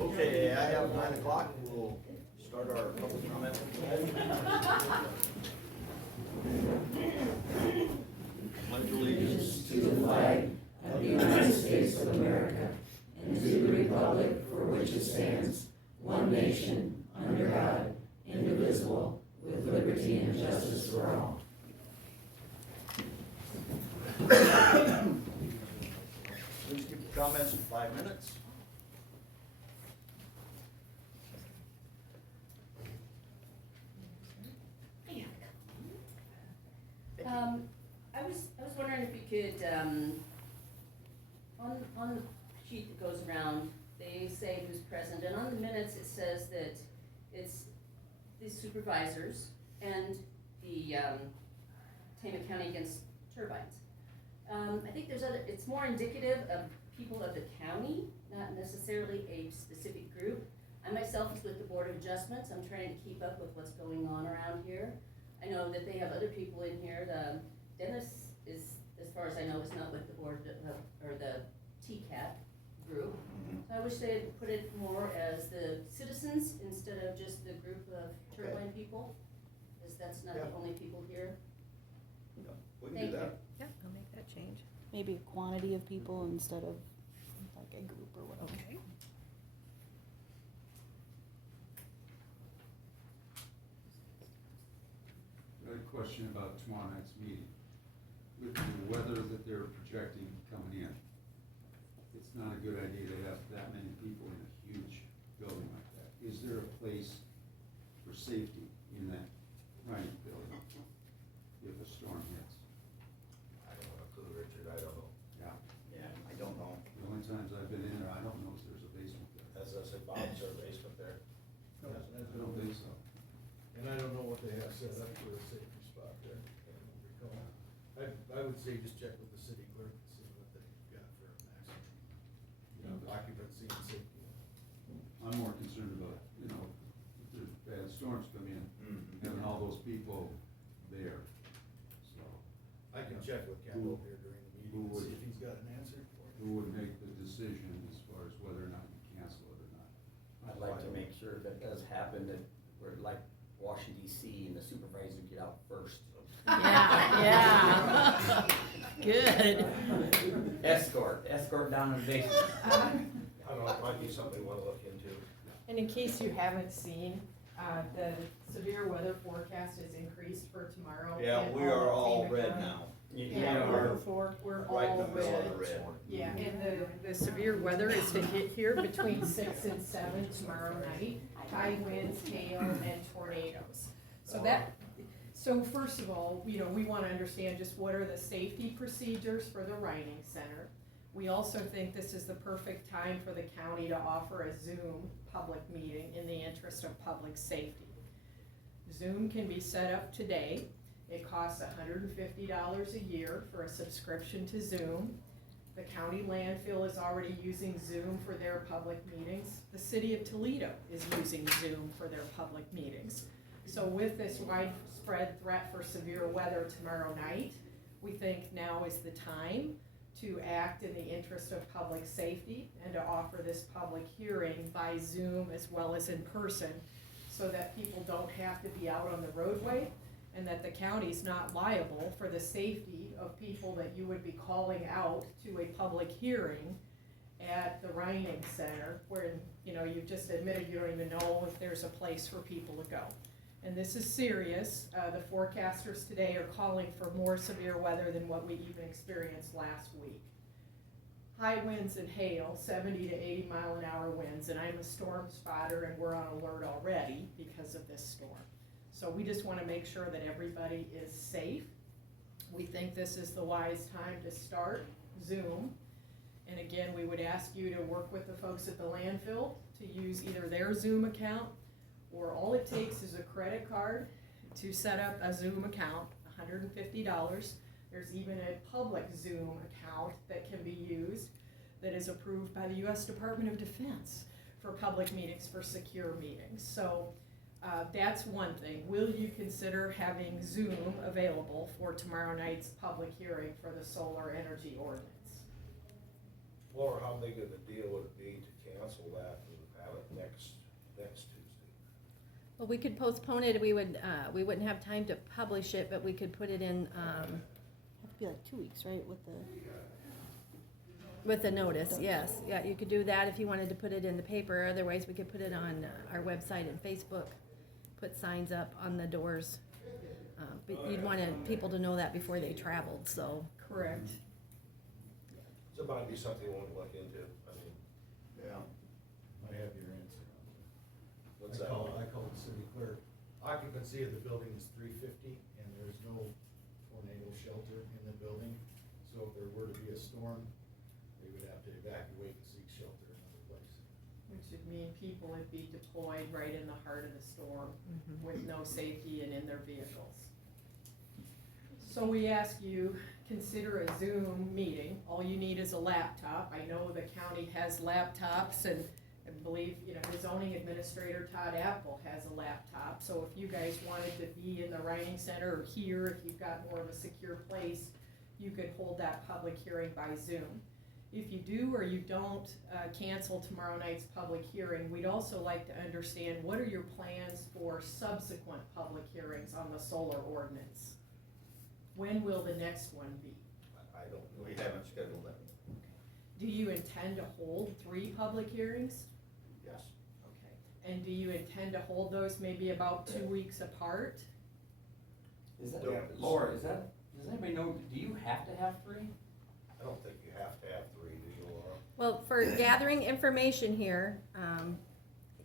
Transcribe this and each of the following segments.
Okay, I have 9 o'clock. We'll start our public comment. Pledge allegiance to the flag of the United States of America and to the republic for which it stands, one nation, under God, indivisible, with liberty and justice for all. Please keep your comments to 5 minutes. I was wondering if you could, on the sheet that goes around, they say who's present, and on the minutes it says that it's the supervisors and the Tama County Against Turbines. I think it's more indicative of people of the county, not necessarily a specific group. I myself is with the Board of Adjustments. I'm trying to keep up with what's going on around here. I know that they have other people in here. The Dennis is, as far as I know, is not with the board or the TCAT group. So I wish they had put it more as the citizens instead of just the group of turbine people, because that's not the only people here. Yeah, we can Thank do that. you. Yeah, I'll make that change. Maybe a quantity of people instead of like a group or whatever. Okay. I had a question about tomorrow night's meeting. With the weather that they're projecting coming in, it's not a good idea to have that many people in a huge building like that. Is there a place for safety in that Ryan building if a storm hits? I don't have a clue, Richard. I don't know. Yeah. Yeah, I don't know. The only times I've been in there, I don't know if there's a basement there. As I said, Bob's our basement there. I don't think so. And I don't know what they have set up for a safety spot there, I don't recall. I would say just check with the city clerk and see what they've got for a maximum, occupancy and safety. I'm more concerned about, if there's bad storms come in, having all those people there, so. I can check with Campbell here during the meeting and see if he's got an answer for you. Who would make the decision as far as whether or not you cancel it or not? I'd like to make sure if it does happen that we're like Washington DC and the supervisors get out first. Yeah. Good. Escort down in the basement. I don't know, it might be something we wanna look into. And in case you haven't seen, the severe weather forecast is increased for tomorrow. Yeah, in we are all Tama red County. now. Yeah, we're Right in all the middle of the red. red. Yeah, and the severe weather is to hit here between 6 and 7 tomorrow night. High winds, hail, and tornadoes. So first of all, we wanna understand just what are the safety procedures for the Reining Center. We also think this is the perfect time for the county to offer a Zoom public meeting in the interest of public safety. Zoom can be set up today. It costs $150 a year for a subscription to Zoom. The county landfill is already using Zoom for their public meetings. The city of Toledo is using Zoom for their public meetings. So with this widespread threat for severe weather tomorrow night, we think now is the time to act in the interest of public safety and to offer this public hearing by Zoom as well as in person, so that people don't have to be out on the roadway and that the county's not liable for the safety of people that you would be calling out to a public hearing at the Reining Center, where, you've just admitted you don't even know if there's a place for people to go. And this is serious. The forecasters today are calling for more severe weather than what we even experienced last week. High winds and hail, 70 to 80 mile an hour winds, and I'm a storm spotter and we're on alert already because of this storm. So we just wanna make sure that everybody is safe. We think this is the wise time to start Zoom. And again, we would ask you to work with the folks at the landfill to use either their Zoom account, or all it takes is a credit card to set up a Zoom account, $150. There's even a public Zoom account that can be used that is approved by the US Department of Defense for public meetings, for secure meetings. So that's one thing. Will you consider having Zoom available for tomorrow night's public hearing for the solar energy ordinance? Laura, how big of a deal would it be to cancel that and have it next Tuesday? Well, we could postpone it, we wouldn't have time to publish it, but we could put it in, Have to be like 2 weeks, right, with the notice, yes. Yeah, you could do that if you wanted to put it in the paper, otherwise we could put it on our website and Facebook, put signs up on the doors. But you'd want people to know that before they traveled, so. Correct. So it might be something we want to look into, I mean, Yeah. I have your answer. what's that? I called the city clerk. Occupancy of the building is 350, and there's no tornado shelter in the building. So if there were to be a storm, they would have to evacuate and seek shelter in another place. Which would mean people would be deployed right in the heart of the storm with no safety and in their vehicles. So we ask you, consider a Zoom meeting. All you need is a laptop. I know the county has laptops, and I believe, the zoning administrator, Todd Apple, has a laptop. So if you guys wanted to be in the writing center or here, if you've got more of a secure place, you could hold that public hearing by Zoom. If you do or you don't cancel tomorrow night's public hearing, we'd also like to understand, what are your plans for subsequent public hearings on the solar ordinance? When will the next one be? I don't know. We haven't scheduled that. Do you intend to hold 3 public hearings? Yes. Okay. And do you intend to hold those maybe about 2 weeks apart? Is that, Yeah. Laura, does anybody know, do you have to have 3? I don't think you have to have 3, do you, Laura? Well, for gathering information here,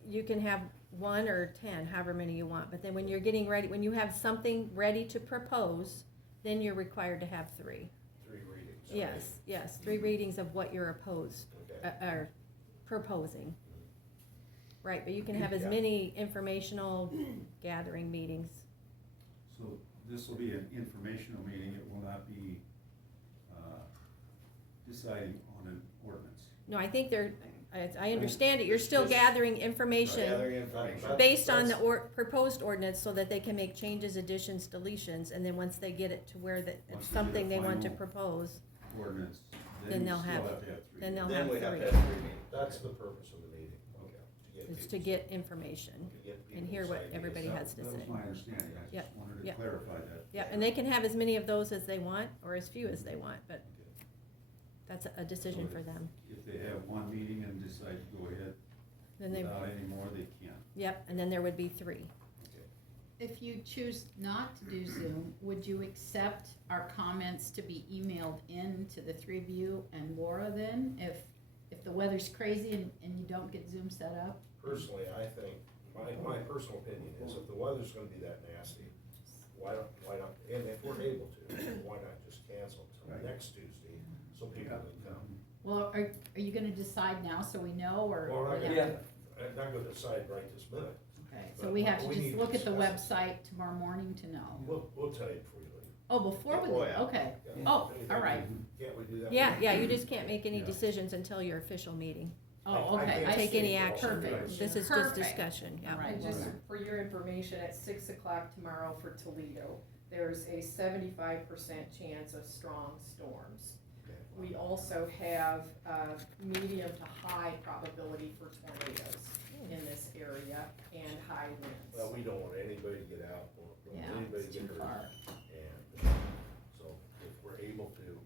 you can have 1 or 10, however many you want, but then when you're getting ready, when you have something ready to propose, then you're required to have 3. 3 readings. Yes, 3 readings of what you're Okay. are proposing. Right, but you can have as Yeah. many informational gathering meetings. So this will be an informational meeting, it will not be, deciding on an ordinance. No, I think I understand it, you're still Just- gathering information Gathering information. based on the proposed ordinance, so that they can make changes, additions, deletions, and then once they get it to where that, Once it's they get something a they want to final propose, Ordinance, Then then you they'll still have- have to have 3. then they'll Then have we have 3. to have 3 meetings. That's the purpose of the meeting, okay. It's to people's- get information to get and people's hear what ideas. everybody has to That say. was my understanding, I Yep, just wanted to yep. clarify that. Yeah, and they can have as many of those as they want, or as few as they want, but that's a decision for them. If they have 1 meeting and decide to go ahead Then they, without any more, they can. yep, and then there would be 3. If you choose not to do Zoom, would you accept our comments to be emailed in to the 3 of you and Laura then? If the weather's crazy and you don't get Zoom set up? Personally, I think, my personal opinion is, if the weather's gonna be that nasty, why not, and if we're able to, why not just cancel till Right. next Tuesday, so people can come? Well, are you gonna decide now so we know, or? Well, I'm Yeah. not gonna decide right this minute. Okay, so we have to We just need to look at the discuss website tomorrow morning to know. We'll tell you before you leave. Oh, before we, Oh, yeah. okay. Yeah. Oh, Anything all right. Can't we do that? Yeah, you just can't make any Yeah. decisions until your official meeting. Oh, okay. think I Take see. any action. Perfect. This is just Perfect. discussion, yeah. All right. And just for your information, at 6 o'clock tomorrow for Toledo, there's a 75% chance of strong storms. Okay. We also have medium to high probability for tornadoes in this area and high Well, winds. we don't want anybody to get out, or don't Yeah, want anybody it's to too get far. hurt. And so if we're able to,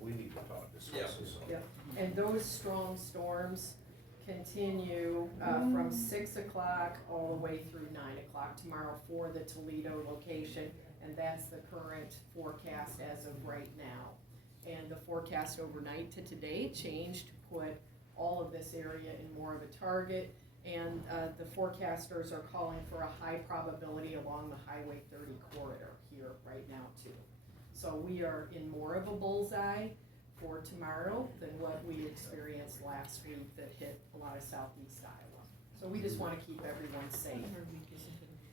we need to discuss this. Yep. And those strong storms continue from 6 o'clock all the way through 9 o'clock tomorrow for the Toledo location. And that's the current forecast as of right now. And the forecast overnight to today changed to put all of this area in more of a target. And the forecasters are calling for a high probability along the Highway 30 corridor here right now too. So we are in more of a bullseye for tomorrow than what we experienced last week that hit a lot of southeast Iowa. So we just want to keep everyone safe.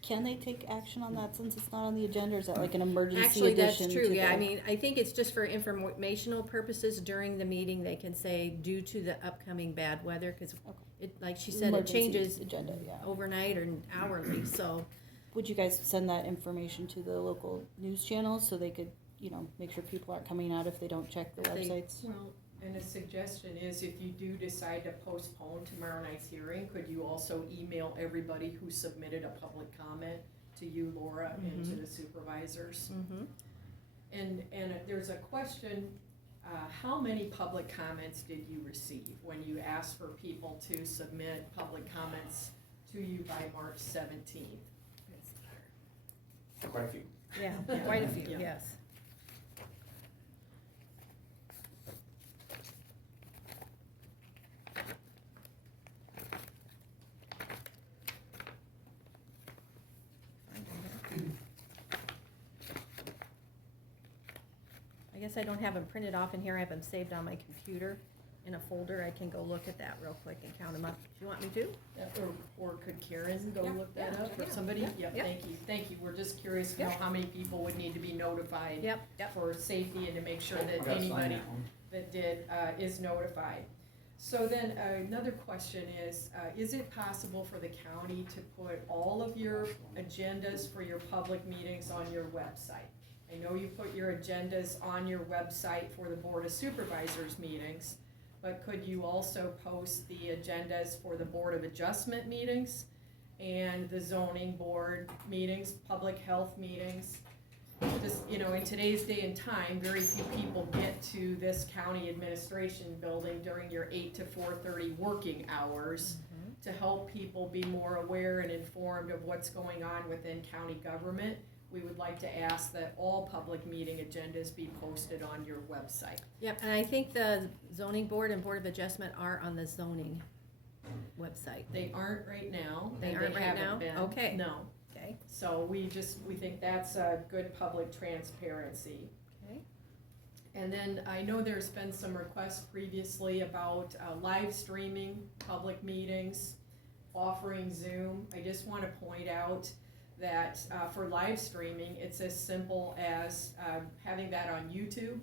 Can they take action on that since it's not on the agenda, or is that like an emergency Actually, that's addition true, to yeah, I the- mean, I think it's just for informational purposes during the meeting, they can say due to the upcoming bad weather, cause Okay. it, like she said, it Emergency changes agenda, yeah. overnight or hourly, so. Would you guys send that information to the local news channels so they could, you know, make sure people aren't coming out if they don't check the If they- websites? Well, and a suggestion is if you do decide to postpone tomorrow night's hearing, could you also email everybody who submitted a public comment to you, Laura, and to the supervisors? Mm-hmm. And there's a question, how many public comments did you receive when you asked for people to submit public comments to you by March 17th? Quite a few. Yeah, quite a few, Yeah. yes. I guess I don't have them printed off in here, I have them saved on my computer in a folder, I can go look at that real quick and count them up, if you want me to. Or could Karen go Yeah, look that yeah, up, or yeah, somebody? yeah, Yep, yeah. thank you, we're just curious to know Yeah. how many people would need to be notified Yep, yep. for safety and to make sure I that gotta sign anybody that one. that did, is notified. So then, another question is it possible for the county to put all of your agendas for your public meetings on your website? I know you put your agendas on your website for the Board of Supervisors meetings, but could you also post the agendas for the Board of Adjustment meetings and the zoning board meetings, public health meetings? Just, you know, in today's day and time, very few people get to this county administration building during your 8 to 4:30 working hours to help people be more aware and informed of what's going on within county government. We would like to ask that all public meeting agendas be posted on your website. Yep, and I think the zoning board and board of adjustment are on the zoning website. They aren't right now. They and aren't right haven't now? been. Okay. No. Okay, So we think that's a good public transparency. okay. And then I know there's been some requests previously about live streaming public meetings, offering Zoom. I just want to point out that for live streaming, it's as simple as having that on YouTube.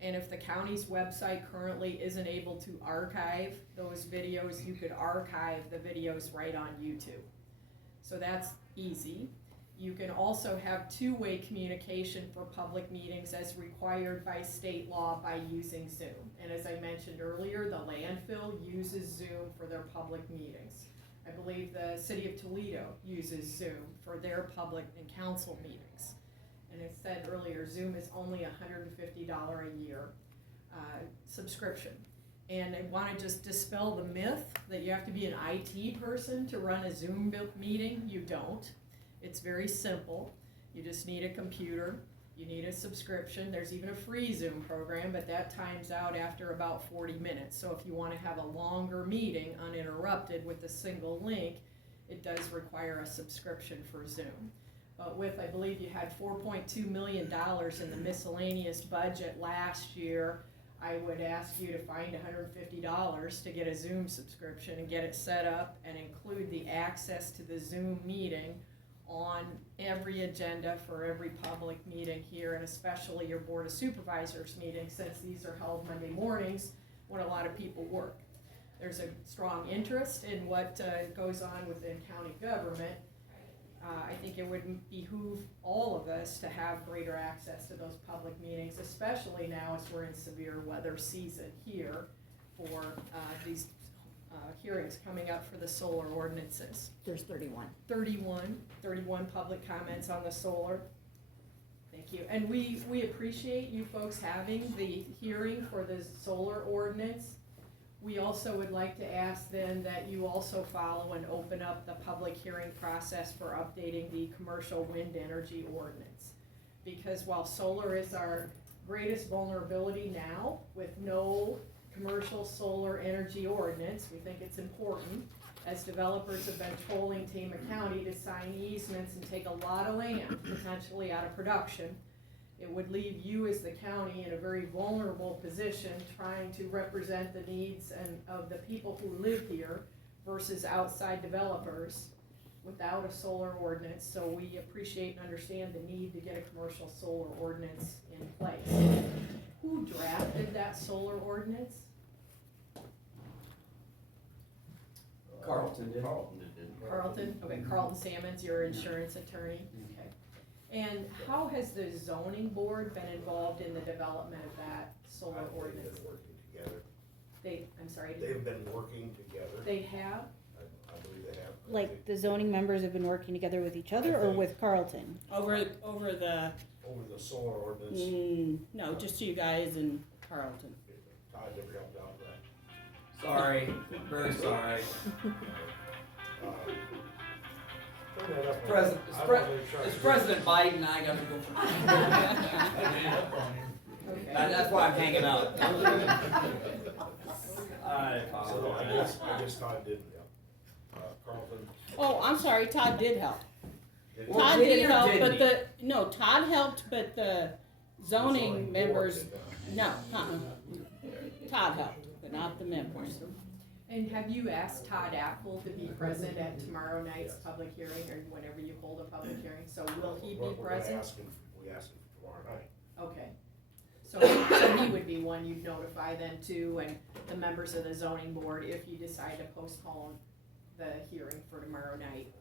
And if the county's website currently isn't able to archive those videos, you could archive the videos right on YouTube. So that's easy. You can also have two-way communication for public meetings as required by state law by using Zoom. And as I mentioned earlier, the landfill uses Zoom for their public meetings. I believe the city of Toledo uses Zoom for their public and council meetings. And as said earlier, Zoom is only $150 a year subscription. And I want to just dispel the myth that you have to be an IT person to run a Zoom meeting. You don't. It's very simple. You just need a computer. You need a subscription. There's even a free Zoom program, but that times out after about 40 minutes. So if you want to have a longer meeting uninterrupted with a single link, it does require a subscription for Zoom. But with, I believe you had $4.2 million in the miscellaneous budget last year, I would ask you to find $150 to get a Zoom subscription and get it set up and include the access to the Zoom meeting on every agenda for every public meeting here, and especially your Board of Supervisors meetings, since these are held Monday mornings when a lot of people work. There's a strong interest in what goes on within county government. I think it would behoove all of us to have greater access to those public meetings, especially now as we're in severe weather season here for these hearings coming up for the solar ordinances. There's 31. 31 public comments on the solar. Thank you. And we appreciate you folks having the hearing for the solar ordinance. We also would like to ask then that you also follow and open up the public hearing process for updating the commercial wind energy ordinance. Because while solar is our greatest vulnerability now, with no commercial solar energy ordinance, we think it's important as developers have been tolling Tama County to sign easements and take a lot of land potentially out of production. It would leave you as the county in a very vulnerable position trying to represent the needs of the people who live here versus outside developers without a solar ordinance. So we appreciate and understand the need to get a commercial solar ordinance in place. Who drafted that solar ordinance? Carlton did. Carlton? Okay, Carlton Salmons, your insurance attorney, okay. And how has the zoning board been involved in the development of that solar ordinance? They've been working together. I'm sorry, They've been working together. they have? I believe they have. Like the zoning members have been working together with each other or with Carlton? Over the, Over the solar ordinance, no, just you guys and Carlton. Todd never helped out with that. Sorry, very sorry. Turn that up. President, I wanna make sure I it's get- President Biden, I gotta go. Okay. That's why I'm hanging out. I So I apologize. guess Todd didn't help. Carlton. Oh, I'm sorry, Todd did help. did- Well, Todd did he did or help, didn't but he? Todd helped, but the zoning board members, did no, Todd helped, but not the members. And have you asked Todd Apple to be present at tomorrow night's public hearing, or whenever you hold a public hearing? So will he be We're gonna present? ask him, we asked him for tomorrow night. Okay. So he would be one you'd notify then too, and the members of the zoning board if you decide to postpone the hearing for tomorrow night.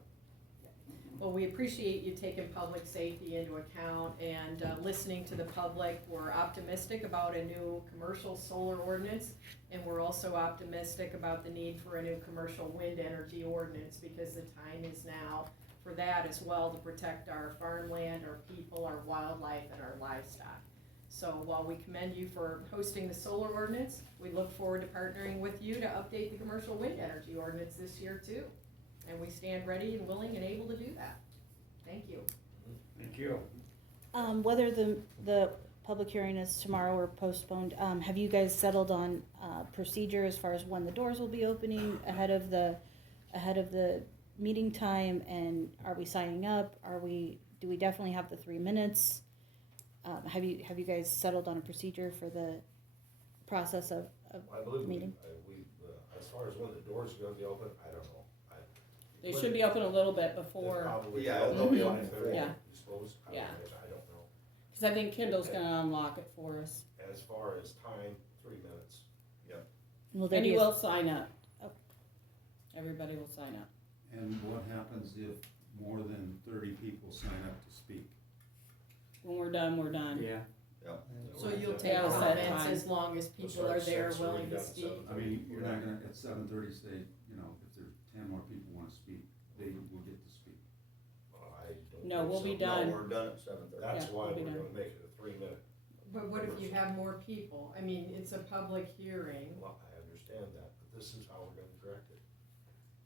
Well, we appreciate you taking public safety into account and listening to the public. We're optimistic about a new commercial solar ordinance, and we're also optimistic about the need for a new commercial wind energy ordinance, because the time is now for that as well, to protect our farmland, our people, our wildlife, and our livestock. So while we commend you for hosting the solar ordinance, we look forward to partnering with you to update the commercial wind energy ordinance this year too. And we stand ready and willing and able to do that. Thank you. Thank you. Whether the public hearing is tomorrow or postponed, have you guys settled on, procedure as far as when the doors will be opening ahead of the meeting time? And are we signing up? Do we definitely have the 3 minutes? Have you guys settled on a procedure for the process of I believe meeting? As far as when the doors are gonna be open, I don't know. They should be open a little bit before, Probably Yeah, about they'll be five open. thirty, Yeah. I suppose. I Yeah. don't know. cause I think Kendall's gonna unlock it for us. As far as time, 3 minutes. Will there And be you a- will sign up. Oh. Everybody will sign up. And what happens if more than 30 people sign up to speak? When we're done, we're done. Yeah. So you'll take Yeah, I'll set comments time. as long as people are there willing to speak. I mean, you're not gonna, at 7:30 say, if there's 10 more people wanna speak, they will get to speak. I don't No, think we'll so. be No, done. we're done at 7:30. That's Yeah, why we'll be we're done. gonna make it a 3-minute. But what if you have more people? I mean, it's a public hearing. Well, I understand that, but this is how we're gonna direct it.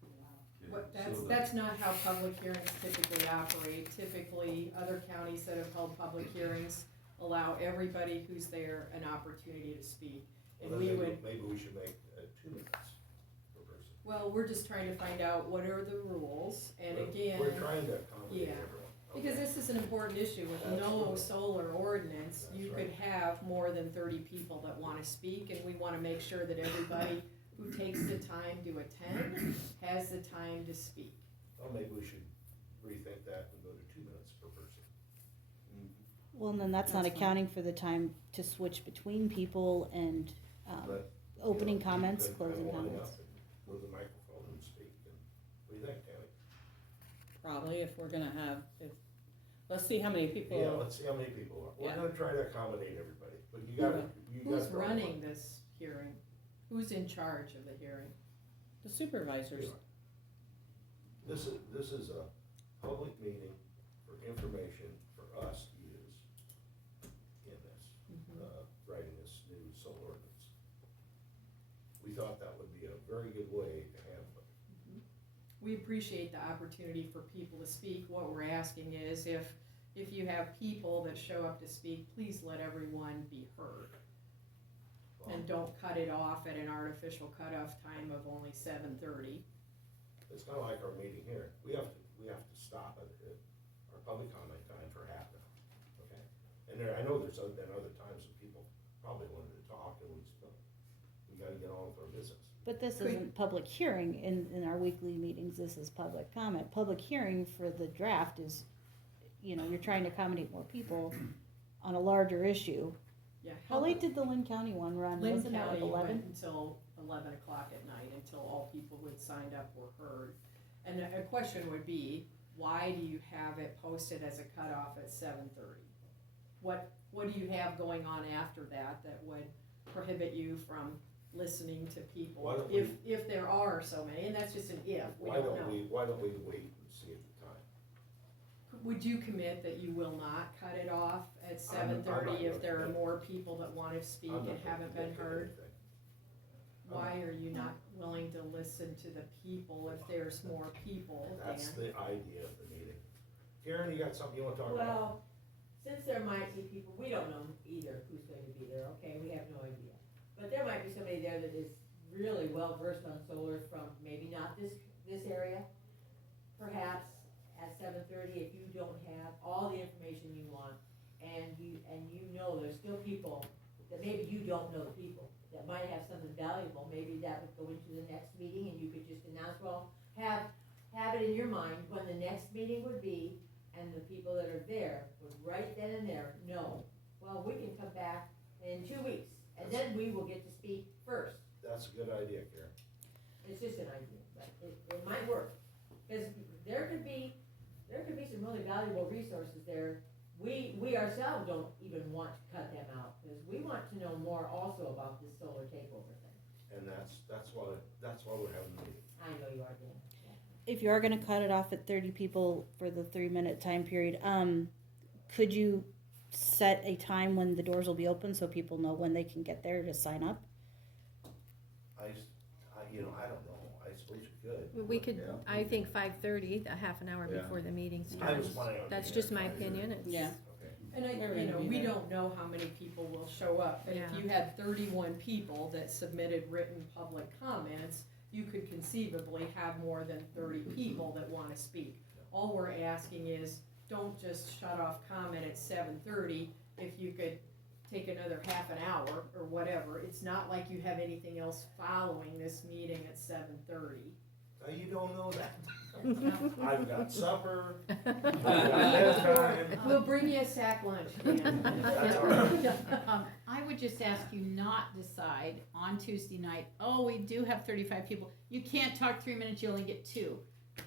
Okay, What, so that's not how public hearings typically operate. Typically, other counties that have held public hearings allow everybody who's there an opportunity to speak. And Well, we then would, maybe we should make 2 minutes per person. well, we're just trying to find out what are the rules, and again, We're trying to accommodate yeah. everyone. because this is an important issue. With no Absolutely. solar ordinance, That's you right. could have more than 30 people that wanna speak, and we wanna make sure that everybody who takes the time to attend has the time to speak. Well, maybe we should rethink that and go to 2 minutes per person. Well, and then that's not That's fine. accounting for the time to switch between people and, But, opening you know, comments, you could closing line comments. up and Go to the microphone and speak, and what do you think, Tammy? Probably if we're gonna have, let's see how many people. Yeah, let's see how many people are. We're Yeah. gonna try to accommodate everybody, but you gotta, you gotta. Who's running this hearing? Who's in charge of the hearing? The supervisors. This is a public meeting for information for us to use in this, writing this new solar ordinance. We thought that would be a very good way to handle it. We appreciate the opportunity for people to speak. What we're asking is if you have people that show up to speak, please let everyone be heard. And don't cut it off at an artificial cutoff time of only 7:30. It's kinda like our meeting here, we have to stop at our public comment time for half an hour, okay? And I know there's been other times when people probably wanted to talk, and we gotta get on with our business. But this Could- isn't public hearing in our weekly meetings, this is public comment. Public hearing for the draft is, you know, you're trying to accommodate more people on a larger issue. Yeah. How late did the Lynn County one run? Lynn Wasn't it like County 11? went until 11 o'clock at night, until all people who had signed up were heard. And a question would be, why do you have it posted as a cutoff at 7:30? What do you have going on after that would prohibit you from listening to people? Why don't If there are so many, and that's just an if, we Why don't don't know. why don't we wait and see at the time? Would you commit that you will not cut it off at I'm not 7:30 if gonna there are commit. more people that wanna speak I'm and not gonna haven't been commit to heard? anything. Why are you not willing to listen to the people if there's more people, That's Dan? the idea of the meeting. Karen, you got something you wanna talk about? Well, since there might be people, we don't know either who's going to be there, okay, we have no idea. But there might be somebody there that is really well versed on solar from maybe not this area. Perhaps at 7:30, if you don't have all the information you want, and you know there's still people that maybe you don't know the people, that might have something valuable, maybe that would go into the next meeting and you could just announce, well, have it in your mind when the next meeting would be, and the people that are there would right then and there know, well, we can come back in 2 weeks, and then we will get to speak first. That's a good idea, Karen. It's just an idea, but it might work, because there could be some really valuable resources there. We ourselves don't even want to cut them out, because we want to know more also about this solar takeover thing. And that's why we're having the meeting. I know you are, Dan. If you are gonna cut it off at 30 people for the 3-minute time period, could you set a time when the doors will be open so people know when they can get there to sign up? I don't know, I suppose you could. We could, Yeah. I think 5:30, a half an hour Yeah. before the meeting I starts. was planning on That's being just there my at 5:30. opinion. It's- Yeah. Okay. And We're gonna be we there. don't know how many people will show up, but if Yeah. you had 31 people that submitted written public comments, you could conceivably have more than 30 people that wanna speak. All we're asking is, don't just shut off comment at 7:30, if you could take another half an hour or whatever. It's not like you have anything else following this meeting at 7:30. Now, you don't know that. I've got supper, I've got bedtime. We'll bring you a sack lunch, Dan. That's all right. I would just ask you not decide on Tuesday night, oh, we do have 35 people. You can't talk 3 minutes, you only get 2.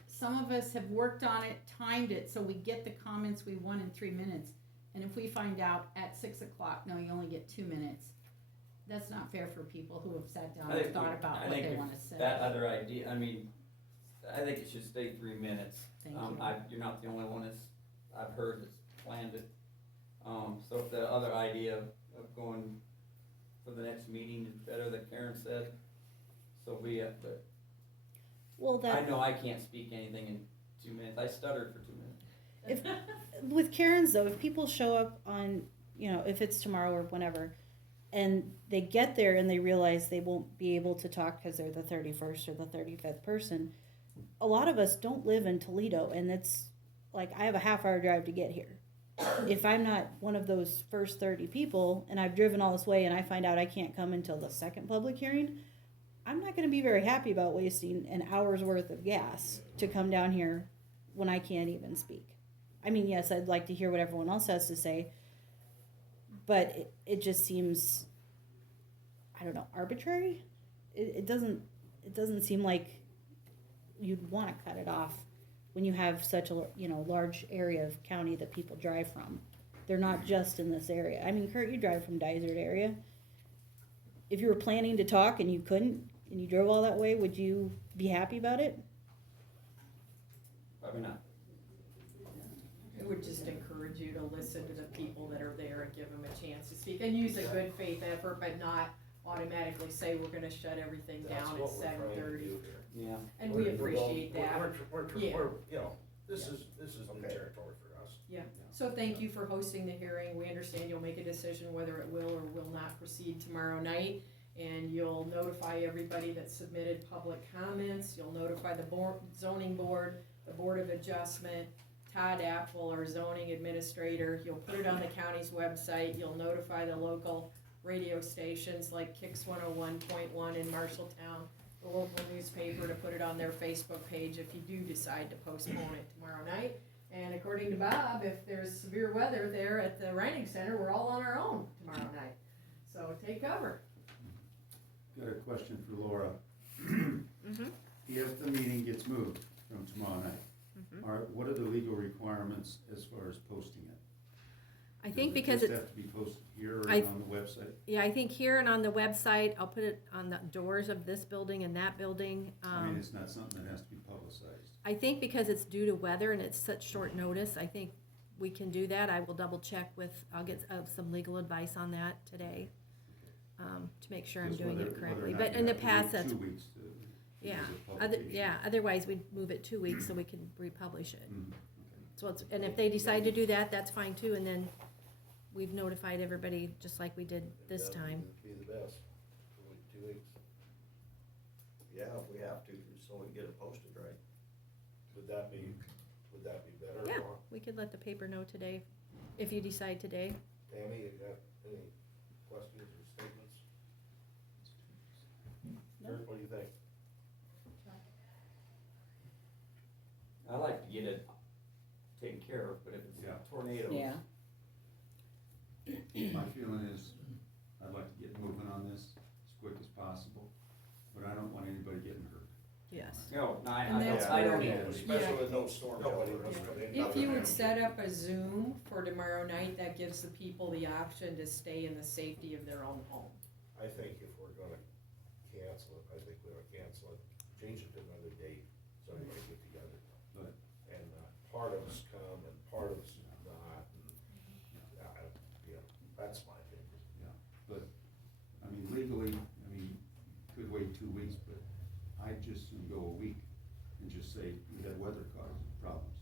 Some of us have worked on it, timed it, so we get the comments we want in 3 minutes. And if we find out at 6 o'clock, no, you only get 2 minutes, that's not fair for people who have sat down and thought about what they wanna say. That other idea, I mean, I think it should stay 3 minutes. Thank you. You're not the only one I've heard that's planned it. So if the other idea of going for the next meeting is better, that Karen said, so be it, but Well, I that, know I can't speak anything in 2 minutes, I stuttered for 2 minutes. with Karen's though, if people show up on, you know, if it's tomorrow or whenever, and they get there and they realize they won't be able to talk because they're the 31st or the 35th person, a lot of us don't live in Toledo, and it's like I have a half-hour drive to get here. If I'm not one of those first 30 people and I've driven all this way and I find out I can't come until the second public hearing, I'm not going to be very happy about wasting an hour's worth of gas to come down here when I can't even speak. I mean, yes, I'd like to hear what everyone else has to say, but it just seems, I don't know, arbitrary. It doesn't seem like you'd want to cut it off when you have such a large area of county that people drive from. They're not just in this area. I mean, Kurt, you drive from Dysart area. If you were planning to talk and you couldn't, and you drove all that way, would you be happy about it? Probably not. I would just encourage you to listen to the people that are there and give them a chance to speak, and use a good faith effort, but not automatically say we're gonna shut everything That's down at what we're trying to 7:30. do here. Yeah. And we appreciate that. We're, Yeah. you know, this is new Okay. territory for us. Yeah, so thank you for hosting the hearing. We understand you'll make a decision whether it will or will not proceed tomorrow night. and you'll notify everybody that submitted public comments, you'll notify the zoning board, the Board of Adjustment, Todd Apple, our zoning administrator, you'll put it on the county's website, you'll notify the local radio stations like Kix 101.1 in Marshalltown, the local newspaper to put it on their Facebook page if you do decide to postpone it tomorrow night. And according to Bob, if there's severe weather there at the Reining Center, we're all on our own tomorrow night. So take cover. Got a question for Laura. Mm-hmm. If the meeting gets moved from tomorrow night, what are the legal requirements as far as posting it? I think because Does it it's, have to be posted here or I- on the website? yeah, I think here and on the website, I'll put it on the doors of this building and that building. I mean, it's not something that has to be publicized. I think because it's due to weather and it's such short notice, I think we can do that. I will double check I'll get some legal advice on that today, to make sure I'm Just doing whether- it correctly. whether or not But you in the have to wait past, that's, 2 weeks to yeah, use a publication. otherwise we'd move it 2 weeks so we can republish it. Mhm, okay. So and if they decide to do that, that's fine too, and then we've notified everybody just like we did this That time. would be the best, 2 weeks. Yeah, if we have to, so we get it posted, right? Would that be better? Yeah, Laura? we could let the paper know today, if you decide today. Tammy, you got any questions or statements? Kurt, what do you think? I like to get it taken care of, but if it's Yeah. tornadoes. Yeah. My feeling is, I'd like to get moving on this as quick as possible, but I don't want anybody getting hurt. Yes. No, I And that's don't where- either. Especially with no storm Nobody shelter. wants to come in. If you would set up a Zoom for tomorrow night, that gives the people the option to stay in the safety of their own home. I think if we're gonna cancel it, I think we ought to cancel it, change it to another date, so everybody get together. But- And, part of us come and part of us not, and, that's my opinion. Yeah, but, I mean, legally, could wait 2 weeks, but I'd just soon go a week and just say we had weather caused problems.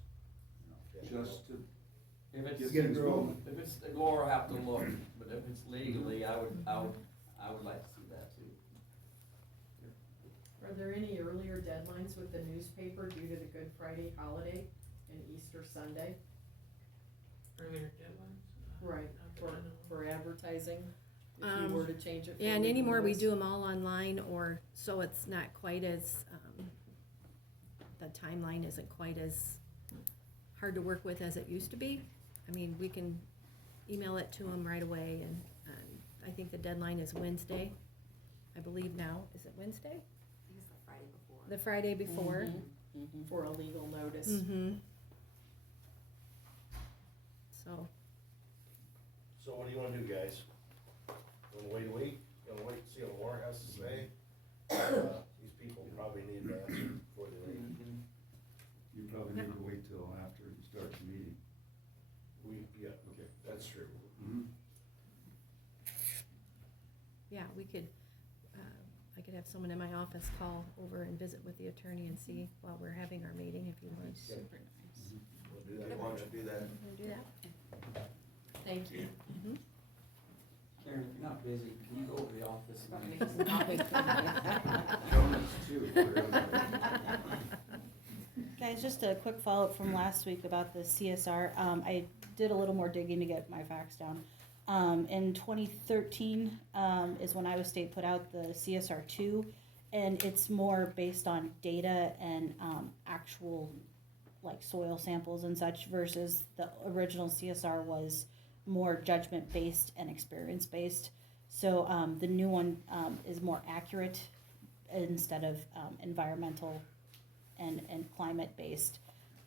You know, just to If get it's, things moving. if it's, Laura have to look, but if it's legally, I would like to see that too. Are there any earlier deadlines with the newspaper due to the Good Friday holiday and Easter Sunday? Earlier deadlines? Right, for advertising, if you Um, were to change it. for Yeah, and legal anymore we notice? do them all online, or, so it's not quite as, the timeline isn't quite as hard to work with as it used to be. I mean, we can email it to them right away, and I think the deadline is Wednesday, I believe now. Is it Wednesday? I think it's the Friday before. The Friday before. For a legal notice. Mm-hmm. So, So what do you wanna do, guys? Wanna wait a week, wanna wait and see what Laura has to say? These people probably need an answer before they leave. You probably need to wait till after you start the meeting. Okay, that's true. Mhm. yeah, we could, I could have someone in my office call over and visit with the attorney and see while we're having our meeting, if you want. Super nice. We'll do Okay, that. why don't you do that? Wanna do that? Thank you. Karen, if you're not busy, can you go over to the office? Donuts too, for everybody. Guys, just a quick follow-up from last week about the CSR. I did a little more digging to get my facts down. In 2013 is when Iowa State put out the CSR 2, and it's more based on data and actual like soil samples and such, versus the original CSR was more judgment-based and experience-based. So the new one is more accurate instead of environmental and climate-based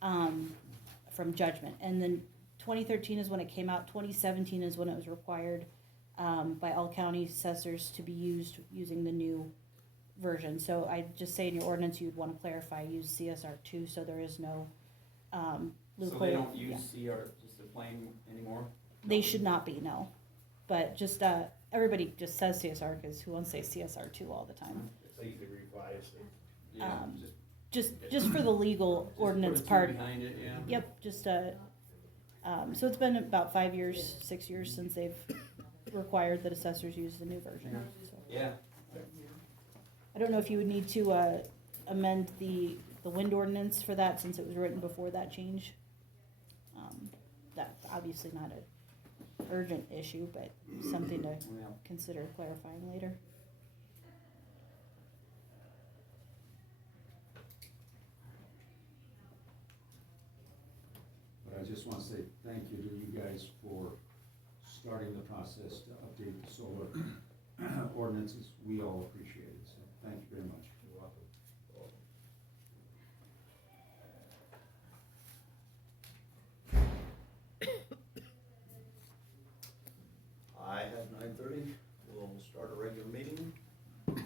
from judgment. And then 2013 is when it came out. 2017 is when it was required by all county assessors to be using the new version. So I just say in your ordinance you'd want to clarify, use CSR 2, so there is no loophole. So they don't Yeah. use CR, just the plain anymore? They should not be, no. But just, everybody just says CSR, because who wants to say CSR 2 all the time? So you could revise it. Yeah, Um, just Just for the legal put ordinance a two part. behind it, yeah. Yep, just, so it's been about 5 years, 6 years since they've required that assessors use the new version, so. Yeah, I don't know if you would need to, amend the wind ordinance for that, since it was written before that change. That's obviously not a urgent issue, but something to Yeah. consider clarifying later. But I just want to say thank you to you guys for starting the process to update the solar ordinances. We all appreciate it, so thank you very much. You're welcome. I have 9:30, we'll start a regular meeting. Do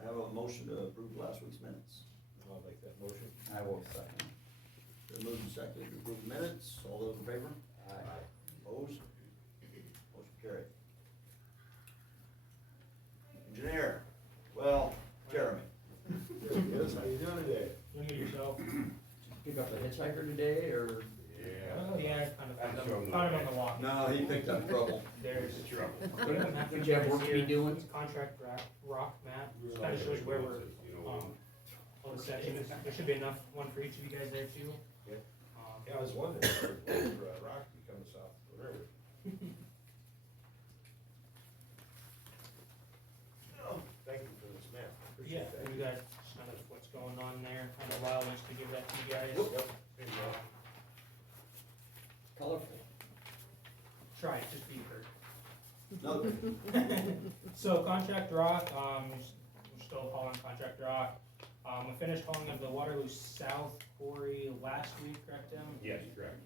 I have a motion to approve last week's minutes? I'll make that motion. I will second. Been moved and seconded to approve minutes, all those in favor? Aye. Opposed? Motion carried. Engineer, well, Jeremy. There he is, how you doing today? Look at yourself. Pick up a hitchhiker today, or? Yeah, kind of found him on the walk. No, he picked up trouble. There's. Would you have work to be doing? It's a contract rock map, kind of shows where we're, all the sections, there should be enough, one for each of you guys there too. Yeah. Um, Yeah, I was wondering, where rock becomes south of the river. Oh, thank you for this map, I Yeah, appreciate that. and we got kind of what's going on there, kind of allow us to give that to you guys. Yep, there you go. Colorful. Try it, just be heard. No, So contract rock, we're still hauling contract rock. We finished hauling of the Waterloo South quarry last week, correct, Tim? Yes, correct.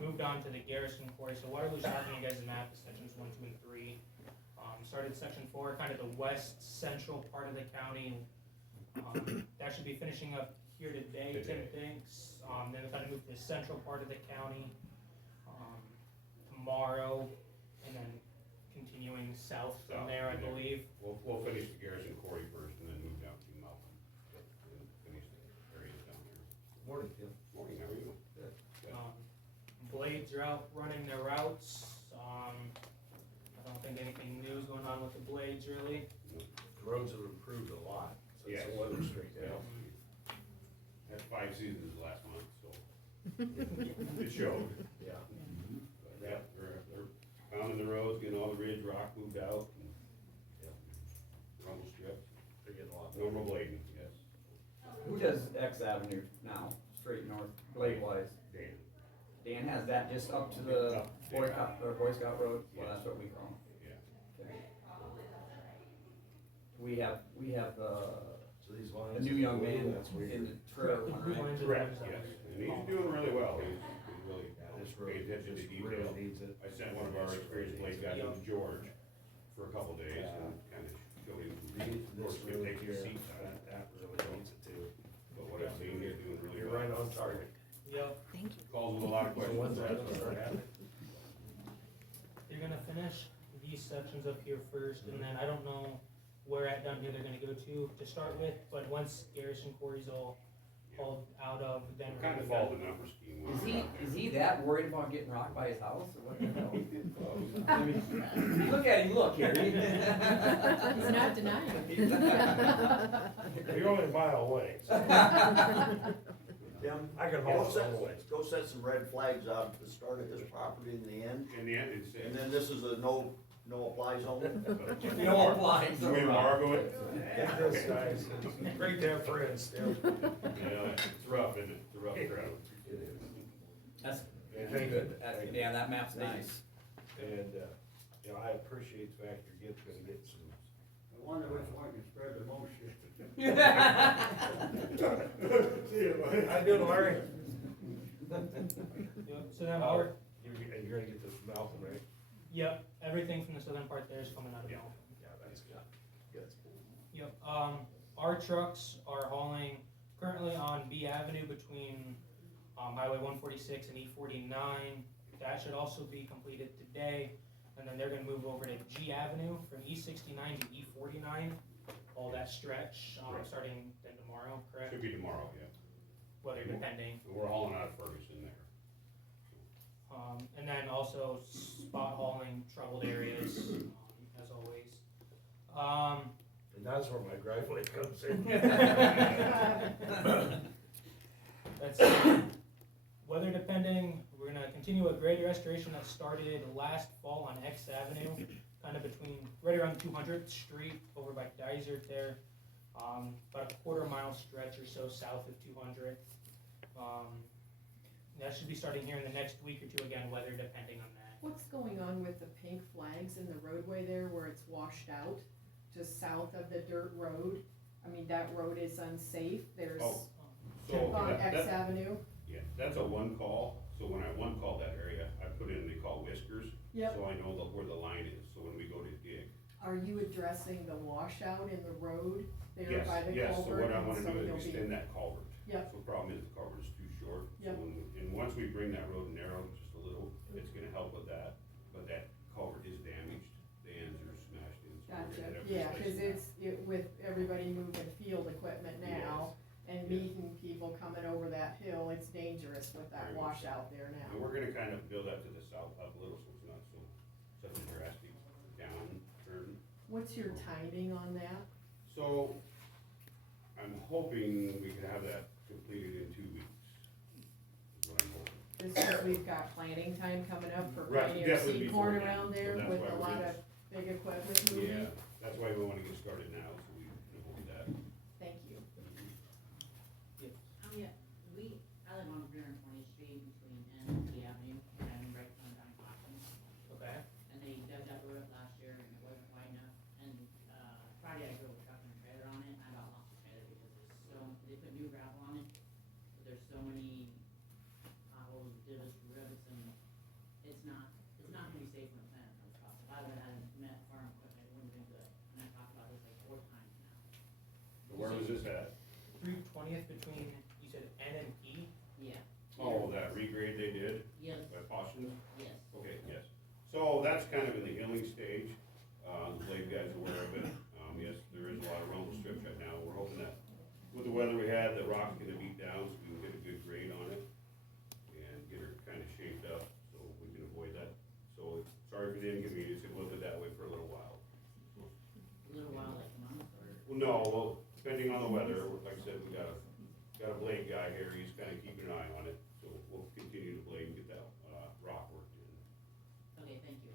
Moved on to the Garrison quarry, so Waterloo South, you guys in that, is sections 1, 2, and 3. Started section 4, kind of the west central part of the county. That should be finishing up here today, Tim thinks. Then we kind of move to the central part of the county tomorrow, and then continuing south from there, I believe. We'll finish the Garrison quarry first and then move down to Malcolm. And finish the areas down here. Morning, Tim. Morning, how are you? Blades are out running their routes. I don't think anything new is going on with the blades really. The roads have improved a lot since Yes. the weather straightened out. Had 5 seasons last month, so it showed. Yeah. But yeah, they're pounding the roads, getting all the ridge rock moved out and rumble strips. They're getting a lot better. Normal blading, yes. Who does X Avenue now, straight north, blade wise? Dan. Dan has that just up to the Up Boy there. Scout, or Boy Scout Road? Well, Yeah. that's what we call Yeah. them. Okay. We have, So these a lines. new young man That's where in you're. the trail, right? Lines are Correct, running yes. south. And he's doing really well. He's really Yeah, this road, paying attention to this detail. really needs it. I sent one of our experienced blade guys into George for a couple days and kind of showed him, of course, This we road take here, the seats on it. that really needs it too. But what I've seen, he's doing really You're well. right on target. Yep, Thank you. Calls with a lot of So questions. when's that gonna start happening? they're gonna finish these sections up here first, and then I don't know where at down here they're gonna go to start with, but once Garrison quarry's all hauled out of, then we're Kind gonna of go. follow the number scheme. when we're out there. Is he that worried about getting rocked by his house, or what the hell? I mean, look at him, look here. He's not denying. You're only a mile away. Tim, I can go haul it set, all the way. go set some red flags out at the start of his property and the end, In the end, it's, and then this is a no apply zone. No applies. we embargo it. Yeah, this guy's, it's great to have friends still. Yeah, it's rough, isn't it? It's a rough crowd. It is. That's Thank you. good, yeah, that map's nice. And, you know, I appreciate the fact you're gonna get some. I wonder which one can spread the most shit. See you, buddy. How you doing, Larry? Yep, so then our, You're gonna get this from Malcolm, right? yep, everything from the southern part there is coming out of Yeah. Malcolm. Yeah, that's good. That's cool. Yep, our trucks are hauling currently on B Avenue between, Highway 146 and E49. That should also be completed today, and then they're gonna move over to G Avenue from E69 to E49. All that stretch, Right. starting then tomorrow, correct? Should be tomorrow, yeah. Weather depending. We're hauling out of Ferguson there. And then also spot hauling troubled areas, as always. And that's where my driveway comes in. That's weather depending. We're gonna continue a grade restoration that started last fall on X Avenue, kind of between, right around 200th Street, over by Dysart there. About a quarter-mile stretch or so south of 200th. That should be starting here in the next week or two, again, weather depending on that. What's going on with the pink flags in the roadway there where it's washed out, just south of the dirt road? I mean, that road is unsafe, there's, Oh, so on X that, Avenue. yeah, that's a one call, so when I one call that area, I put in, they call whiskers. Yep. So I know where the line is, so when we go to dig. Are you addressing the washout in the road there Yes, by the yes, so culvert? what I And wanna so do you'll is be- extend that culvert. Yep. So the problem is the culvert is too short. Yep. So and once we bring that road narrow just a little, it's gonna help with that, but that culvert is damaged, the ends are smashed in. So we're Gotcha, gonna have to yeah, replace cause that. with everybody moving field equipment now and Yes. meeting people coming over that hill, it's dangerous with that Very much washout there And now. we're gonna kind of build that to the south up a little, so it's not so, such a drastic downturn. What's your timing on that? So, I'm hoping we can have that completed in 2 weeks. Is what I'm hoping. Just because we've got planting time coming up for Right, pioneer definitely seed corn before then. around So there that's with why a we're lot gonna- of big equipment moving. Yeah, that's why we wanna get started now, so we can avoid that. Thank you. I live on 320th Street between N and T Avenue, and right on down Caution. Okay. And they dug that road up last year and it wasn't wide enough, and, Friday I drove a truck and a trailer on it, I about lost the trailer because they put new gravel on it, but there's so many potholes, divots, rivets, and it's not gonna be safe when it's planted on the truck. If I would've had met farm equipment, it wouldn't have been good, and I talked about this like 4 times now. So where was this at? 320th between, you said N and E? Yeah. Oh, that regrade they did Yes, by Caution? yes. Okay, yes. So that's kind of in the healing stage. The blade guy's aware of it. Yes, there is a lot of rumble strips right now. We're hoping that with the weather we had, the rock's gonna beat down so we can get a good grade on it and get her kind of shaped up so we can avoid that. So sorry for the inconvenience. It will be that way for a little while. A little while, like a month or? Well, no, well, depending on the weather, like I said, we got a blade guy here. He's kind of keeping an eye on it. So we'll continue to blade and get that, rock worked in. Okay, thank you.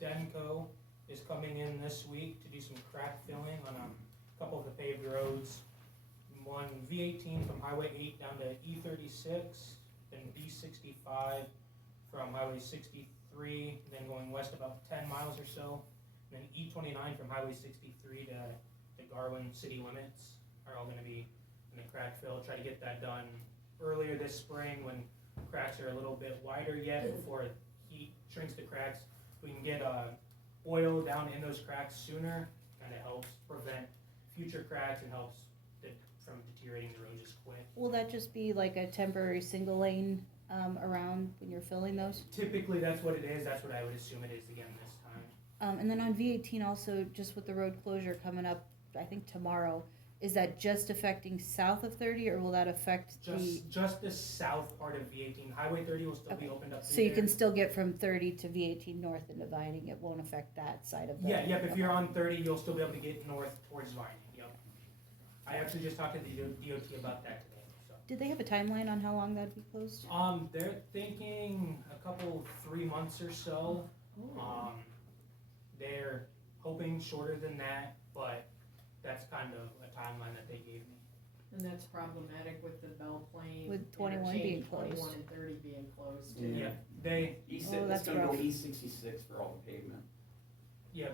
Denko is coming in this week to do some crack filling on a couple of the paved roads. One V18 from Highway 8 down to E36, then B65 from Highway 63, then going west about 10 miles or so, and then E29 from Highway 63 to the Garwin city limits are all gonna be in the crack fill. Try to get that done earlier this spring when cracks are a little bit wider yet before heat shrinks the cracks. We can get oil down in those cracks sooner, kind of helps prevent future cracks and helps from deteriorating the road just quick. Will that just be like a temporary single lane, around when you're filling those? Typically, that's what it is. That's what I would assume it is again this time. And then on V18 also, just with the road closure coming up, I think tomorrow, is that just affecting south of 30 or will that affect Just the south part of V18. Highway 30 will still be opened up. So you can still get from 30 to V18 north into Vining, it won't affect that side of the. Yeah, yep, if you're on 30, you'll still be able to get north towards Vining, yep. I actually just talked to the DOT about that today, so. Did they have a timeline on how long that'd be closed? They're thinking a couple, 3 months or so. They're hoping shorter than that, but that's kind of a timeline that they gave me. And that's problematic with the Belle Plaine. With 21 interchange, being closed. 21 and 30 being closed too. Yeah, they, It's that's gonna go rough. E66 for all the pavement. yeah,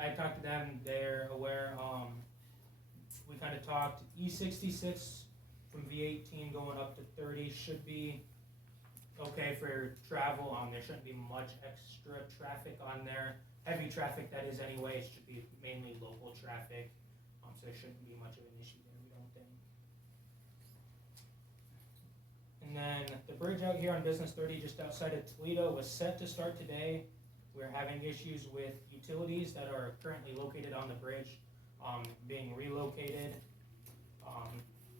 I talked to them, they're aware, we kinda talked, E66 from V18 going up to 30 should be okay for travel, there shouldn't be much extra traffic on there. Heavy traffic that is anyway, it should be mainly local traffic, so there shouldn't be much of an issue there, we don't think. And then the bridge out here on Business 30 just outside of Toledo was set to start today. We're having issues with utilities that are currently located on the bridge, being relocated.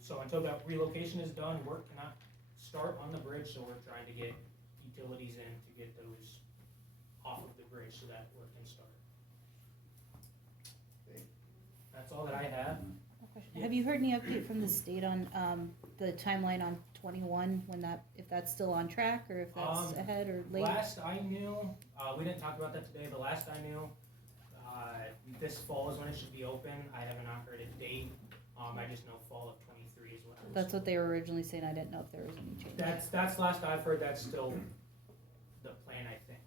So until that relocation is done, work cannot start on the bridge, so we're trying to get utilities in to get those off of the bridge so that work can start. That's all that I have. Have you heard any update from the state on, the timeline on 21, when that, if that's still on track, or if that's ahead or late? Last I knew, we didn't talk about that today, but last I knew, this fall is when it should be open. I have not heard a date. I just know fall of 23 is what I was. That's what they were originally saying, I didn't know if there was any change. That's last I've heard, that's still the plan, I think.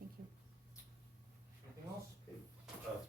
Thank you. Anything else?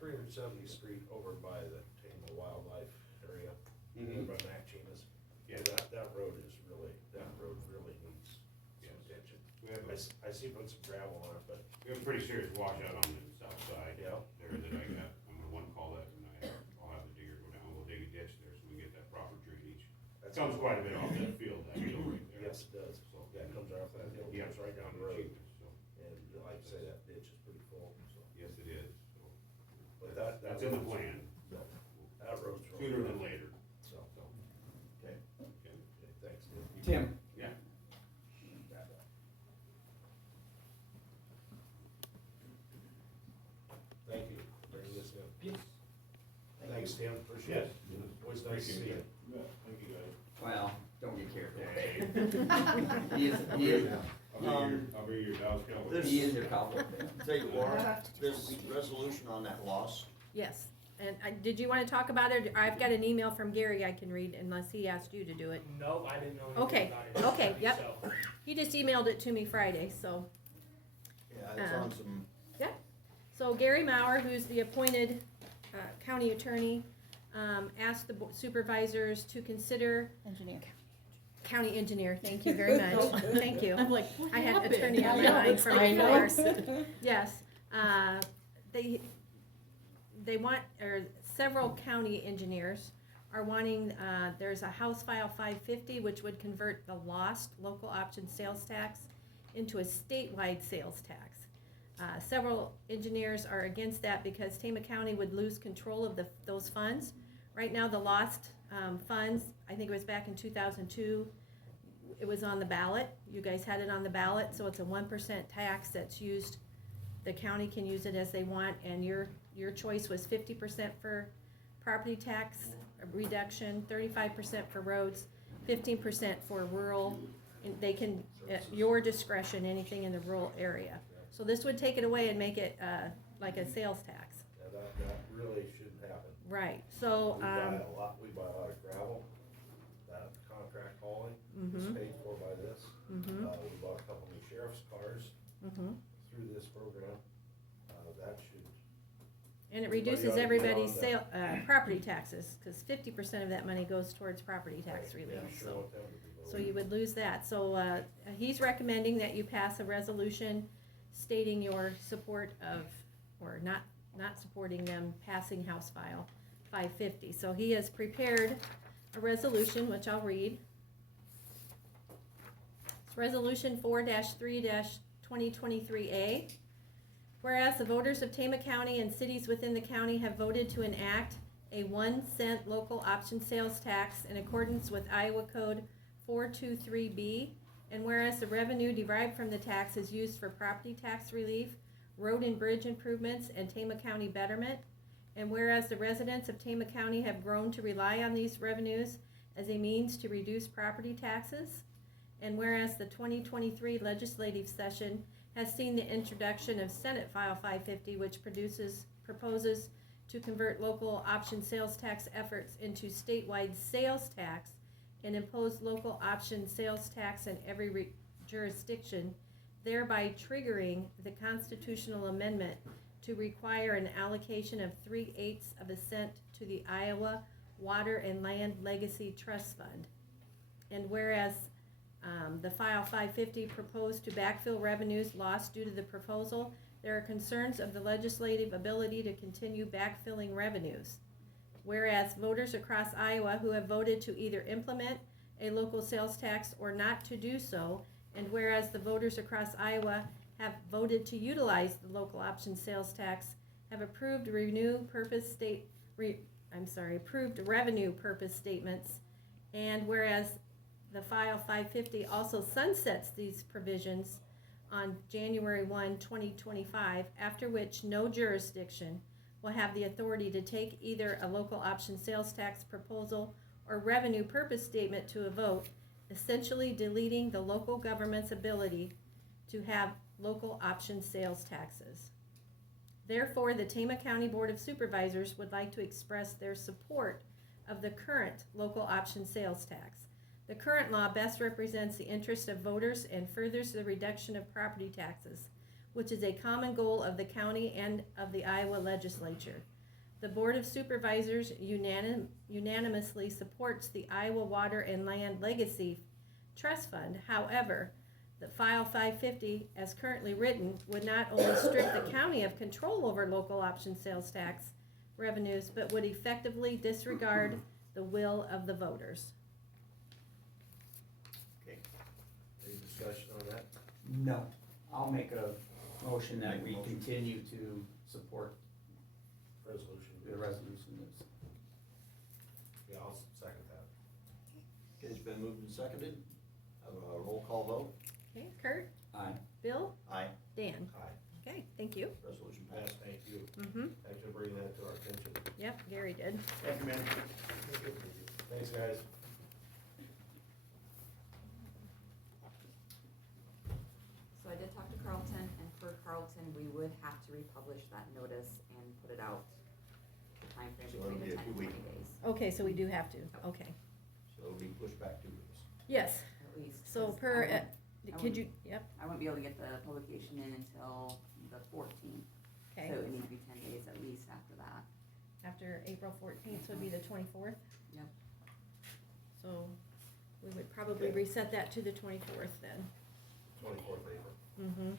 370th Street over by the Tama Wildlife area, Mhm. by Max Levy. Yeah. That road is really, that road really needs some attention. We have I see put some gravel on it, but we have a pretty serious washout on the south side. Yeah. There that I got, I'm gonna one call that tonight, I'll have the digger go down, we'll dig a ditch there so we can get that proper drainage. that's. Comes quite a bit off that field right there. Yes, it does. So, Yeah, it comes off that hill, yeah, comes right down the road. So, And like I say, that ditch is pretty full, so. yes, it is, so, But that's in the plan, That road's really. sooner than later, So, so, okay, okay. thanks, Tim. Tim, Yeah. Thank you for bringing this in. Yes. Thanks, Tim, appreciate it. Always nice to see you. Thank you, guys. well, don't get careful. Hey. He is, I'll be your Dallas Cowboys. he is your cowboy. Say, Laura, this resolution on that loss, Yes, and did you wanna talk about it? I've got an email from Gary I can read unless he asked you to do it. Nope, I didn't know Okay, anything about it. okay, yep. So, He just emailed it to me Friday, so. yeah, it's on some, So Gary Maurer, who's the appointed county attorney, asked the supervisors to consider, Engineer. county engineer, thank you very much, thank you. I'm like, what I had happened? attorney on I my know. mind from I know. before. Yes, they want, or several county engineers are wanting, there's a House File 550, which would convert the lost local option sales tax into a statewide sales tax. Several engineers are against that because Tama County would lose control of those funds. Right now, the lost funds, I think it was back in 2002, it was on the ballot. You guys had it on the ballot, so it's a 1% tax that's used. The county can use it as they want, and your choice was 50% for property tax reduction, 35% for roads, 15% for rural. And they can, at your discretion, anything in the rural area. So this would take it away and make it like a sales tax. Yeah, that really shouldn't happen. Right, so, We buy a lot of gravel, that contract hauling is mhm, paid for by this. mhm, We bought a couple new sheriff's cars mhm. through this program, that should. And it Everybody ought reduces to be everybody's on sale, property taxes, cause 50% of that money goes towards property tax Yeah, relief, sure so. want them to be So low. you would lose that. So he's recommending that you pass a resolution stating your support of, or not supporting them passing House File 550. So he has prepared a resolution, which I'll read. It's Resolution 4-3-2023A. Whereas the voters of Tama County and cities within the county have voted to enact a 1-cent local option sales tax in accordance with Iowa Code 423B, and whereas the revenue derived from the tax is used for property tax relief, road and bridge improvements, and Tama County betterment, and whereas the residents of Tama County have grown to rely on these revenues as a means to reduce property taxes, and whereas the 2023 legislative session has seen the introduction of Senate File 550, which proposes to convert local option sales tax efforts into statewide sales tax and impose local option sales tax in every jurisdiction, thereby triggering the constitutional amendment to require an allocation of 3/8 of a cent to the Iowa Water and Land Legacy Trust Fund. And whereas the File 550 proposed to backfill revenues lost due to the proposal, there are concerns of the legislative ability to continue backfilling revenues. Whereas voters across Iowa who have voted to either implement a local sales tax or not to do so, and whereas the voters across Iowa have voted to utilize the local option sales tax, have approved revenue purpose statements, and whereas the File 550 also sunsets these provisions on January 1, 2025, after which no jurisdiction will have the authority to take either a local option sales tax proposal or revenue purpose statement to a vote, essentially deleting the local government's ability to have local option sales taxes. Therefore, the Tama County Board of Supervisors would like to express their support of the current local option sales tax. The current law best represents the interest of voters and furthers the reduction of property taxes, which is a common goal of the county and of the Iowa legislature. The Board of Supervisors unanimously supports the Iowa Water and Land Legacy Trust Fund. However, the File 550, as currently written, would not only strip the county of control over local option sales tax revenues, but would effectively disregard the will of the voters. Okay. Any discussion on that? No, I'll make a motion that Make a we motion. continue to support Resolution. the resolution that's. Yeah, I'll second that. Okay, it's been moved and seconded. Have a roll call vote. Okay, Kurt, Aye. Bill, Aye. Dan. Aye. Okay, thank you. Resolution Yes, passed. thank you. Mm-hmm. Thanks for bringing that to our attention. Yep, Gary did. Thank you, man. Thanks, guys. So I did talk to Carlton, and for Carlton, we would have to republish that notice and put it out the timeframe So it'll between be the a 10 and 20 2-week. days, Okay, so we do have to, okay. So it'll be pushed back 2 weeks. Yes, at least. so 'cause per, I won't- could you, yep, I wouldn't be able to get the publication in until the 14th. okay. So it would need to be 10 days at least after that. After April 14th, so it'd be the 24th? Yep. So we would probably Okay. reset that to the 24th then. 24th of April. Mm-hmm,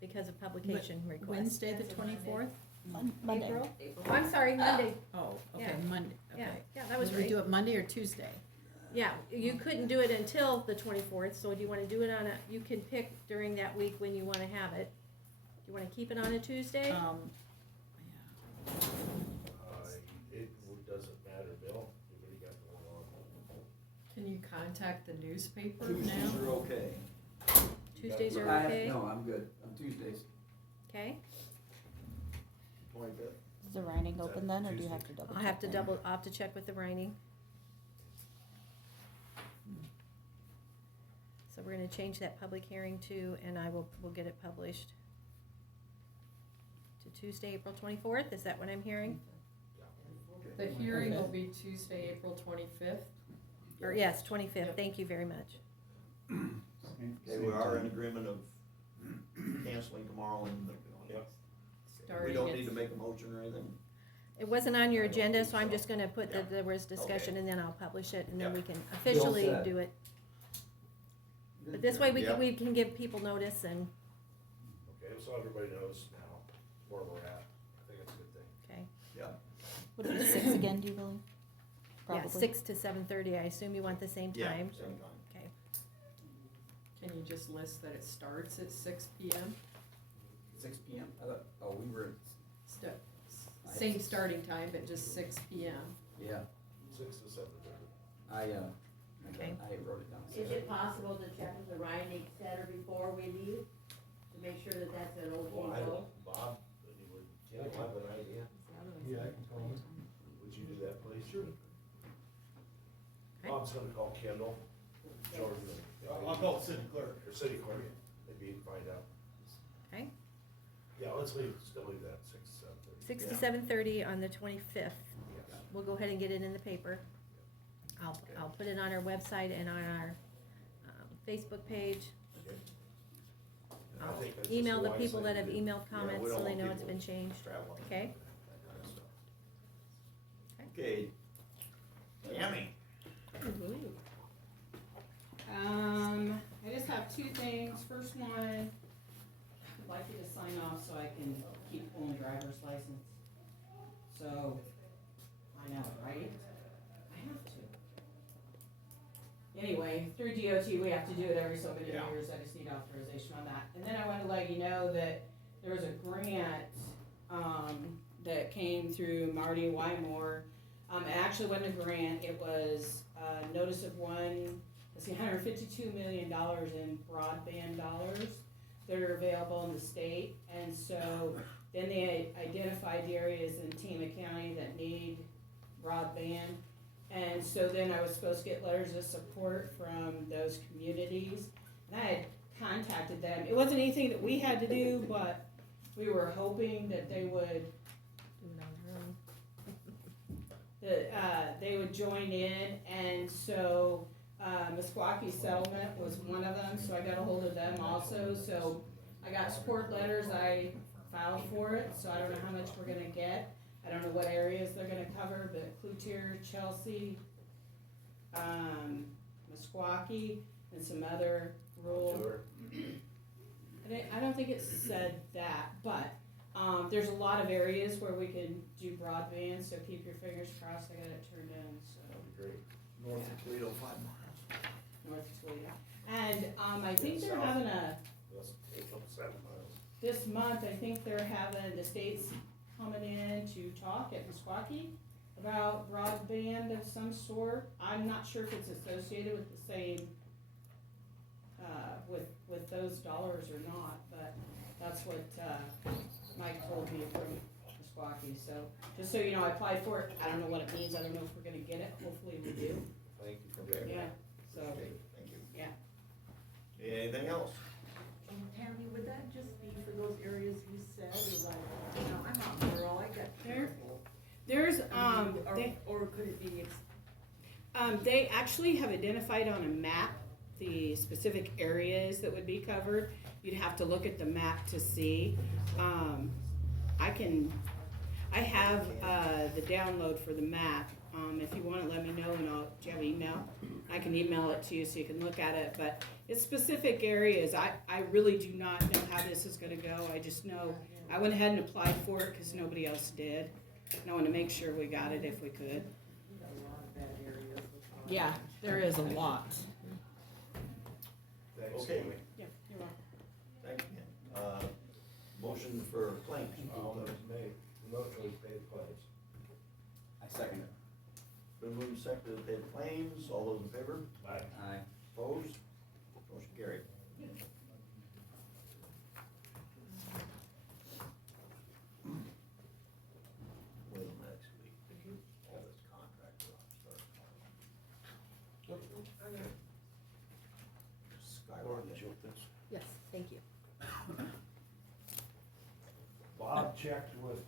because of publication request. Wednesday, the 24th? Monday. April? April. Oh, I'm sorry, Monday. Oh, okay, Yeah. Monday, Yeah, okay. yeah, that was Did we do right. it Monday or Tuesday? Yeah, you couldn't do it until the 24th, so do you wanna do it on you can pick during that week when you wanna have it. Do you wanna keep it on a Tuesday? Yeah. It doesn't matter, Bill. You already got going on. Can you contact the newspaper Tuesdays now? are okay. Tuesdays are I have- okay? No, I'm good, on Tuesdays. Okay, 25th. Is the writing Is that open then, or do you Tuesday? have to double check? I'll have to check with the writing. So we're gonna change that public hearing to, and we'll get it published to Tuesday, April 24th, is that what I'm hearing? The hearing will be Tuesday, April 25th. Or, yes, 25th, thank you very much. Okay, we are in agreement of canceling tomorrow and Yep. we Starting don't at- need to make a motion or anything. It wasn't on your I don't agenda, think so I'm so. just gonna put that Yeah. there was discussion, Okay. and then I'll publish it, and then Yeah. we can officially said. do it. But this way, Yep. we can give people notice and, Okay, so everybody knows now where we're at. I think it's a good thing. okay. Yeah. Would it be 6 again, do you believe? Yeah, Probably. 6 to 7:30, I assume you want the same Yeah, time? same time. Okay, Can you just list that it starts at 6 p.m.? 6 p.m. I thought, oh, we were, Sta- Same starting time, but just 6 p.m. yeah, 6 to 7:30. Okay. I wrote it down. Is it possible to check with the writing center before we leave, to make sure that that's an okay Well, I go? don't, Bob, that you would, Tim, you have an idea? Yeah, I can call him. Would you do that, please? Sure. Okay. Bob's gonna call Kendall, Jordan. I'll call the city clerk. Or city clerk, maybe find out. okay. Yeah, still leave that 6 to 7:30. 6 to Yeah. 7:30 on the 25th. Yes. We'll go ahead and get it in the paper. I'll put it on our website and on our Facebook page. Okay. And I I'll think that's just email the wise people thing that to have do. emailed Yeah, we comments don't so they want know it's people been changed. Traveling. Okay. That kind of stuff. Okay. Tammy. I just have two things. First one, I'd like you to sign off so I can keep pulling driver's license. So, I know, right? I have to. Anyway, through DOT, we have to do it every so many Yeah. years. I just need authorization on that. And then I wanted to let you know that there was a grant, that came through Marty Wymore. It actually wasn't a grant, it was a notice of $152 million in broadband dollars that are available in the state. And so then they identified the areas in Tama County that need broadband. And so then I was supposed to get letters of support from those communities. And I had contacted them. It wasn't anything that we had to do, but we were hoping that they would, Do it on your own. that they would join in. And so Meskwaki Settlement was one of them, so I got a hold of them also. So I got support letters, I filed for it, so I don't know how much we're gonna get. I don't know what areas they're gonna cover, but Cloutier, Chelsea, Meskwaki, and some other rural. I don't think it said that, but there's a lot of areas where we can do broadband, so keep your fingers crossed, I got it turned in, so. Great. North of Toledo, 5 miles. North of Toledo. And I think they're having That's 7 miles. this month, I think they're having, the state's coming in to talk at Meskwaki about broadband of some sort. I'm not sure if it's associated with the same, with those dollars or not, but that's what Mike told me from Meskwaki. So, just so you know, I applied for it. I don't know what it means. I don't know if we're gonna get it. Hopefully we do. Thank you for Okay. that. Yeah, so, Okay, thank you. yeah. Anything else? Tammy, would that just be for those areas you said, or like, you know, I'm not rural, I got terrible. There's, Or could it be, they actually have identified on a map the specific areas that would be covered. You'd have to look at the map to see. I have the download for the map. If you want to let me know, and do you have email? I can email it to you so you can look at it, but it's specific areas. I really do not know how this is gonna go. I just know, I went ahead and applied for it because nobody else did. And I want to make sure we got it if we could. Yeah, there is a lot. Thanks, Okay. Tammy. Yeah, you're welcome. Thank you. Motion for claims. Motion to pay the claims. I second it. Been moved and seconded to pay the claims. All those in favor? Aye. Aye. Opposed? Motion carried. Wait till next week. All this contract stuff starts. Skylar, did you with this? Yes, thank you. Bob checked with,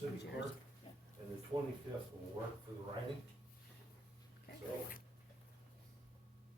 city clerk, and the 25th will work for the writing. So,